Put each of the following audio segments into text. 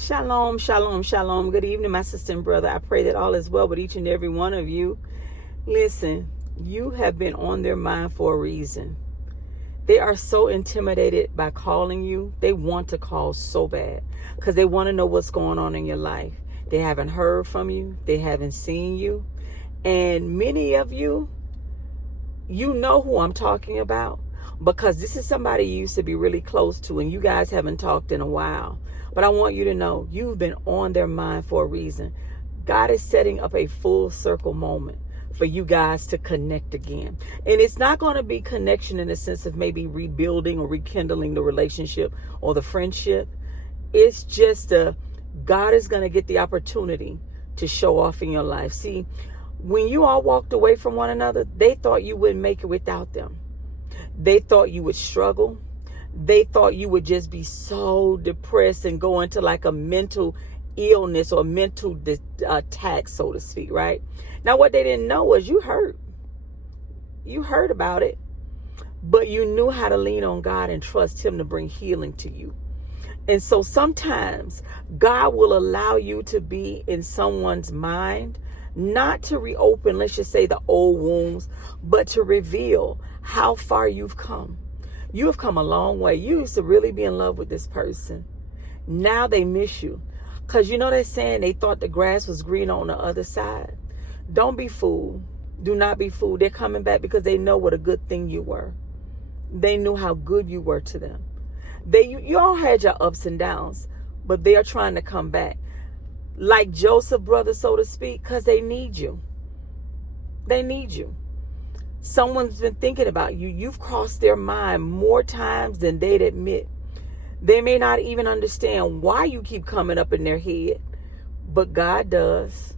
Shalom, shalom, shalom. Good evening, my sister and brother. I pray that all is well with each and every one of you. Listen, you have been on their mind for a reason. They are so intimidated by calling you. They want to call so bad because they want to know what's going on in your life. They haven't heard from you. They haven't seen you. And many of you, you know who I'm talking about because this is somebody you used to be really close to and you guys haven't talked in a while. But I want you to know you've been on their mind for a reason. God is setting up a full circle moment for you guys to connect again. And it's not going to be connection in the sense of maybe rebuilding or rekindling the relationship or the friendship. It's just God is going to get the opportunity to show off in your life. See, when you all walked away from one another, they thought you wouldn't make it without them. They thought you would struggle. They thought you would just be so depressed and go into like a mental illness or mental attack, so to speak, right? Now, what they didn't know was you hurt. You heard about it, but you knew how to lean on God and trust Him to bring healing to you. And so sometimes God will allow you to be in someone's mind, not to reopen, let's just say, the old wounds, but to reveal how far you've come. You have come a long way. You used to really be in love with this person. Now they miss you. Because you know they're saying they thought the grass was green on the other side. Don't be fooled. Do not be fooled. They're coming back because they know what a good thing you were. They knew how good you were to them. You all had your ups and downs, but they are trying to come back. Like Joseph, brother, so to speak, because they need you. They need you. Someone's been thinking about you. You've crossed their mind more times than they'd admit. They may not even understand why you keep coming up in their head, but God does.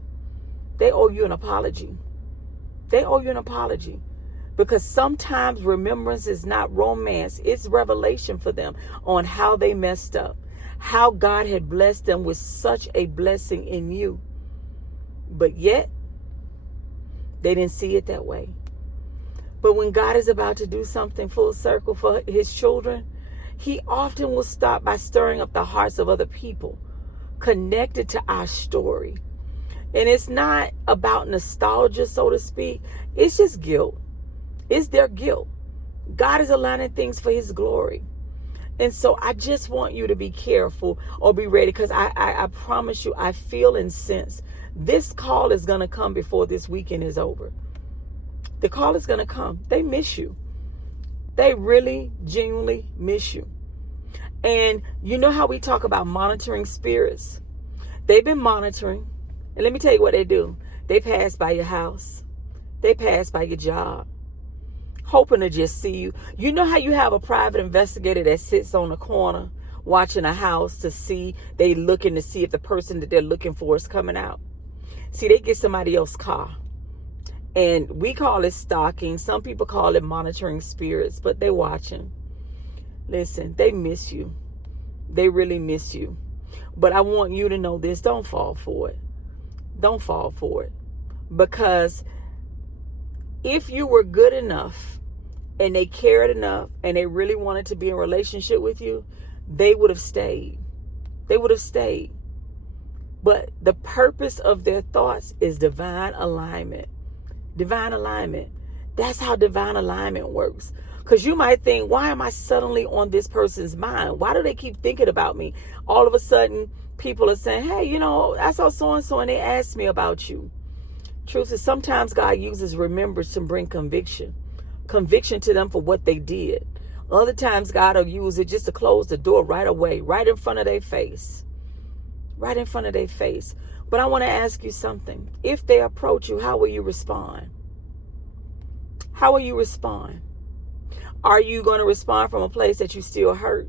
They owe you an apology. They owe you an apology because sometimes remembrance is not romance. It's revelation for them on how they messed up, how God had blessed them with such a blessing in you. But yet, they didn't see it that way. But when God is about to do something full circle for His children, He often will start by stirring up the hearts of other people connected to our story. And it's not about nostalgia, so to speak. It's just guilt. It's their guilt. God is aligning things for His glory. And so I just want you to be careful or be ready because I promise you, I feel and sense this call is going to come before this weekend is over. The call is going to come. They miss you. They really, genuinely miss you. And you know how we talk about monitoring spirits? They've been monitoring. And let me tell you what they do. They pass by your house. They pass by your job, hoping to just see you. You know how you have a private investigator that sits on the corner watching a house to see, they looking to see if the person that they're looking for is coming out. See, they get somebody else's car. And we call it stalking. Some people call it monitoring spirits, but they're watching. Listen, they miss you. They really miss you. But I want you to know this. Don't fall for it. Don't fall for it. Because if you were good enough and they cared enough and they really wanted to be in a relationship with you, they would have stayed. They would have stayed. But the purpose of their thoughts is divine alignment. Divine alignment. That's how divine alignment works. Because you might think, why am I suddenly on this person's mind? Why do they keep thinking about me? All of a sudden, people are saying, hey, you know, I saw so-and-so and they asked me about you. Truth is, sometimes God uses remembrance to bring conviction. Conviction to them for what they did. Other times, God will use it just to close the door right away, right in front of their face. Right in front of their face. But I want to ask you something. If they approach you, how will you respond? How will you respond? Are you going to respond from a place that you still hurt?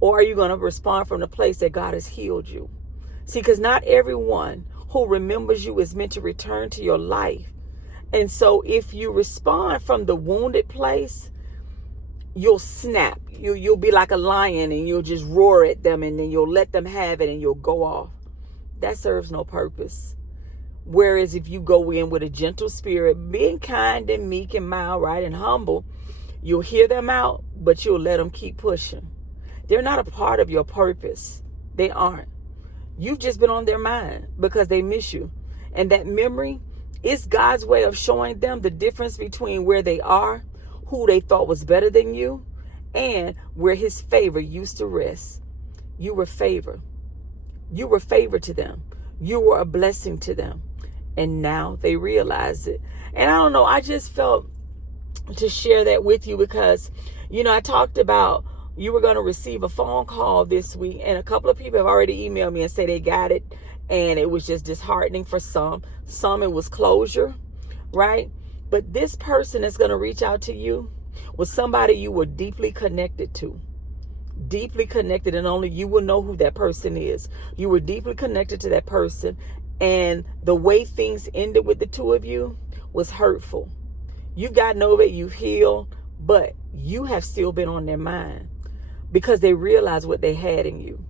Or are you going to respond from the place that God has healed you? See, because not everyone who remembers you is meant to return to your life. And so if you respond from the wounded place, you'll snap. You'll be like a lion and you'll just roar at them and then you'll let them have it and you'll go off. That serves no purpose. Whereas if you go in with a gentle spirit, being kind and meek and mild, right, and humble, you'll hear them out, but you'll let them keep pushing. They're not a part of your purpose. They aren't. You've just been on their mind because they miss you. And that memory is God's way of showing them the difference between where they are, who they thought was better than you, and where his favor used to rest. You were favored. You were favored to them. You were a blessing to them. And now they realize it. And I don't know, I just felt to share that with you because, I talked about you were going to receive a phone call this week, and a couple of people have already emailed me and say they got it, and it was just disheartening for some. Some it was closure, right? But this person that's going to reach out to you was somebody you were deeply connected to. Deeply connected, and only you will know who that person is. You were deeply connected to that person, and the way things ended with the two of you was hurtful. You've gotten over it, you've healed, but you have still been on their mind because they realize what they had in you.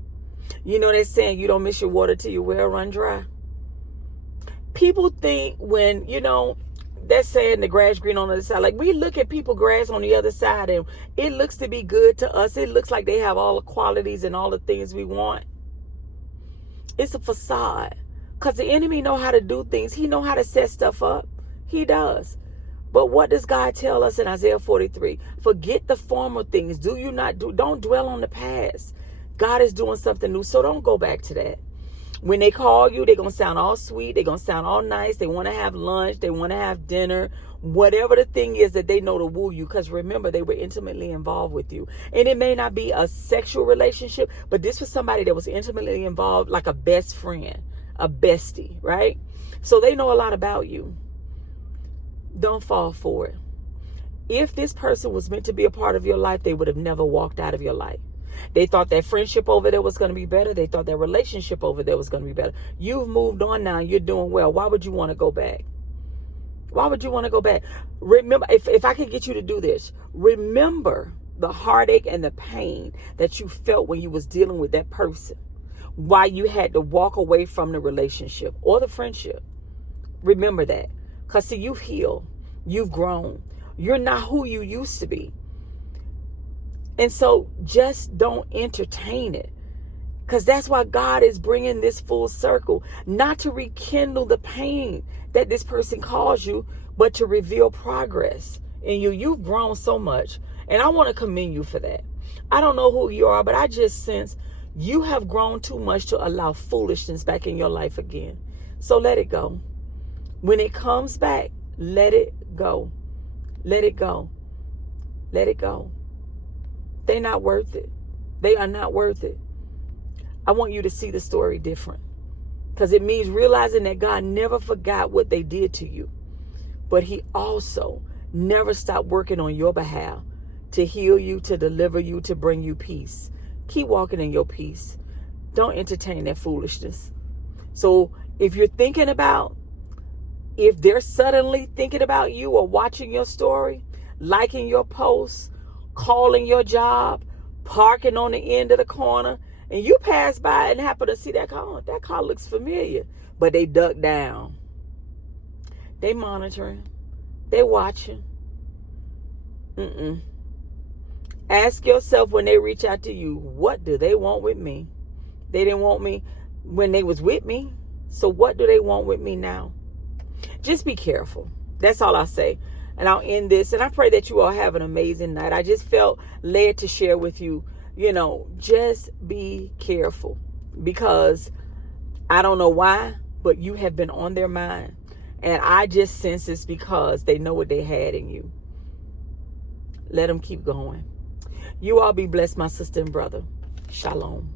They're saying you don't miss your water till your well run dry. People think when, they're saying the grass green on the other side. Like, we look at people grass on the other side and it looks to be good to us. It looks like they have all the qualities and all the things we want. It's a facade. Because the enemy know how to do things. He know how to set stuff up. He does. But what does God tell us in Isaiah 43? Forget the former things. Don't dwell on the past. God is doing something new. So don't go back to that. When they call you, they're going to sound all sweet. They're going to sound all nice. They want to have lunch. They want to have dinner. Whatever the thing is that they know to woo you. Because remember, they were intimately involved with you. And it may not be a sexual relationship, but this was somebody that was intimately involved, like a best friend, a bestie, right? So they know a lot about you. Don't fall for it. If this person was meant to be a part of your life, they would have never walked out of your life. They thought that friendship over there was going to be better. They thought that relationship over there was going to be better. You've moved on now. You're doing well. Why would you want to go back? Why would you want to go back? Remember, if I could get you to do this, remember the heartache and the pain that you felt when you was dealing with that person. Why you had to walk away from the relationship or the friendship. Remember that. Because see, you've healed. You've grown. You're not who you used to be. And so just don't entertain it. Because that's why God is bringing this full circle. Not to rekindle the pain that this person caused you, but to reveal progress in you. You've grown so much. And I want to commend you for that. I don't know who you are, but I just sense you have grown too much to allow foolishness back in your life again. So let it go. When it comes back, let it go. Let it go. Let it go. They're not worth it. They are not worth it. I want you to see the story different. Because it means realizing that God never forgot what they did to you. But he also never stopped working on your behalf to heal you, to deliver you, to bring you peace. Keep walking in your peace. Don't entertain that foolishness. So if you're thinking about, if they're suddenly thinking about you or watching your story, liking your posts, calling your job, parking on the end of the corner, and you pass by and happen to see that car looks familiar, but they duck down. They monitoring. They watching. Ask yourself when they reach out to you, what do they want with me? They didn't want me when they was with me. So what do they want with me now? Just be careful. That's all I say. And I'll end this. And I pray that you all have an amazing night. I just felt led to share with you, just be careful. Because I don't know why, but you have been on their mind. And I just sense it's because they know what they had in you. Let them keep going. You all be blessed, my sister and brother. Shalom.